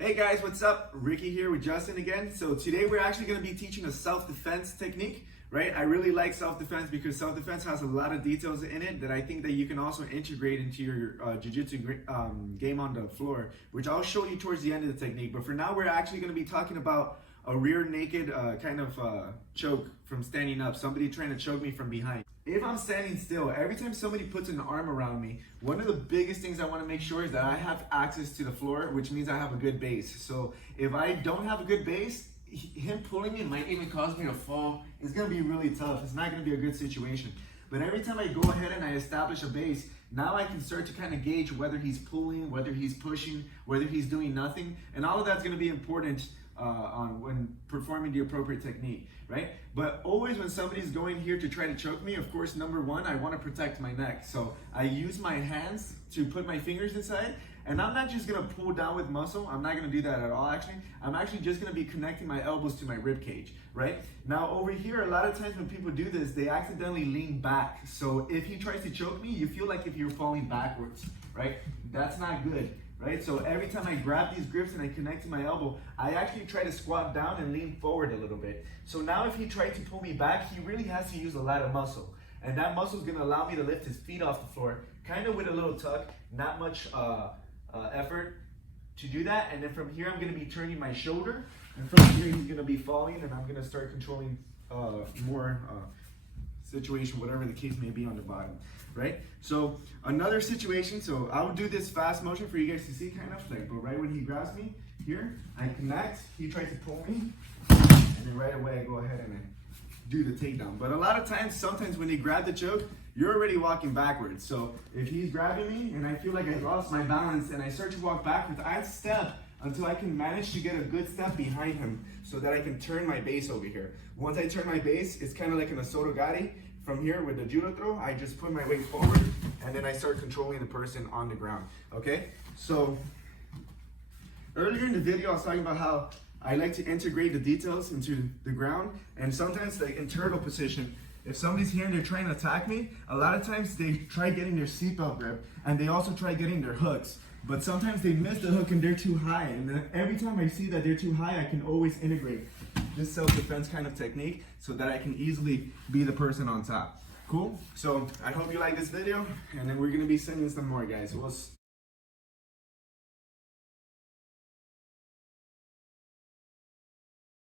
Hey guys, what's up? Ricky here with Justin again. So today we're actually going to be teaching a self-defense technique, right? I really like self-defense because self-defense has a lot of details in it that I think that you can also integrate into your jiu-jitsu game on the floor, which I'll show you towards the end of the technique. But for now, we're actually going to be talking about a rear naked kind of choke from standing up, somebody trying to choke me from behind. If I'm standing still, every time somebody puts an arm around me, one of the biggest things I want to make sure is that I have access to the floor, which means I have a good base. So if I don't have a good base, him pulling me might even cause me to fall. It's going to be really tough. It's not going to be a good situation. But every time I go ahead and I establish a base, now I can start to kind of gauge whether he's pulling, whether he's pushing, whether he's doing nothing. And all of that's going to be important on when performing the appropriate technique, right? But always when somebody's going here to try to choke me, of course, number one, I want to protect my neck. So I use my hands to put my fingers inside, and I'm not just gonna pull down with muscle. I'm not gonna do that at all, actually. I'm actually just gonna be connecting my elbows to my rib cage, right? Now over here, a lot of times when people do this, they accidentally lean back. So if he tries to choke me, you feel like if you're falling backwards, right? That's not good. Right? So every time I grab these grips and I connect to my elbow, I actually try to squat down and lean forward a little bit. So now if he tried to pull me back, he really has to use a lot of muscle. And that muscle is going to allow me to lift his feet off the floor, kind of with a little tuck, not much effort to do that. And then from here, I'm going to be turning my shoulder. And from here, he's going to be falling, and I'm going to start controlling more situation, whatever the case may be on the bottom, right? So another situation, so I would do this fast motion for you guys to see, kind of like, but right when he grabs me here, I connect, he tries to pull me, and then right away I go ahead and I do the takedown. But a lot of times, sometimes when they grab the choke, you're already walking backwards. So if he's grabbing me and I feel like I lost my balance and I start to walk backwards, I step until I can manage to get a good step behind him so that I can turn my base over here. Once I turn my base, it's kind of like an Asotogari. From here with the judo throw, I just put my weight forward and then I start controlling the person on the ground, okay? So earlier in the video, I was talking about how I like to integrate the details into the ground, and sometimes like in turtle position, if somebody's here and they're trying to attack me, a lot of times they try getting their seatbelt grip and they also try getting their hooks. But sometimes they miss the hook and they're too high. And then every time I see that they're too high, I can always integrate this self-defense kind of technique so that I can easily be the person on top. Cool? So I hope you like this video, and then we're gonna be sending some more, guys.